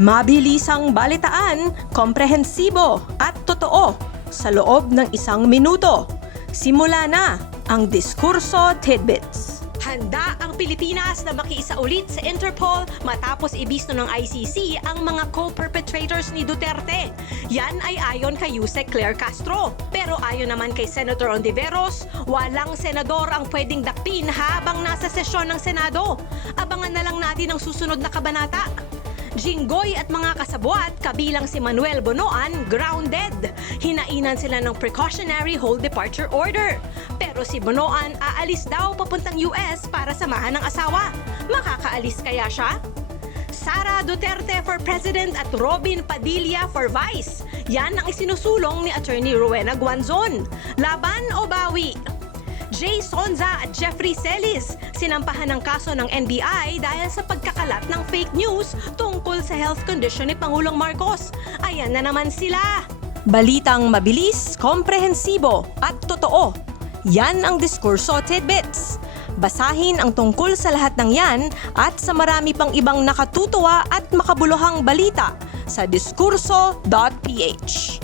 Mabilisang balitaan, komprehensibo at totoo sa loob ng 1 minuto. Simula na ang Diskurso Tidbits. Handa ang Pilipinas na makiisa ulit sa Interpol matapos ibisto ng ICC ang mga co-perpetrators ni Duterte. Yan ay ayon kay Yusek Claire Castro. Pero ayon naman kay Senator Ontiveros, walang senador ang pwedeng dakpin habang nasa sesyon ng Senado. Abangan na lang natin ang susunod na kabanata. Jinggoy at mga kasabwat, kabilang si Manuel Bonoan, grounded. Hinainan sila ng precautionary hold departure order. Pero si Bonoan aalis daw papuntang US para samahan ng asawa. Makakaalis kaya siya? Sara Duterte for President at Robin Padilla for Vice. Yan ang isinusulong ni Attorney Rowena Guanzon. Laban o bawi? Jay Sonza at Jeffrey Celis sinampahan ng kaso ng NBI dahil sa pagkakalat ng fake news tungkol sa health condition ni Pangulong Marcos. Ayan na naman sila. Balitang mabilis, komprehensibo at totoo. Yan ang Diskurso Tidbits. Basahin ang tungkol sa lahat ng yan at sa marami pang ibang nakatutuwa at makabuluhang balita sa diskurso.ph.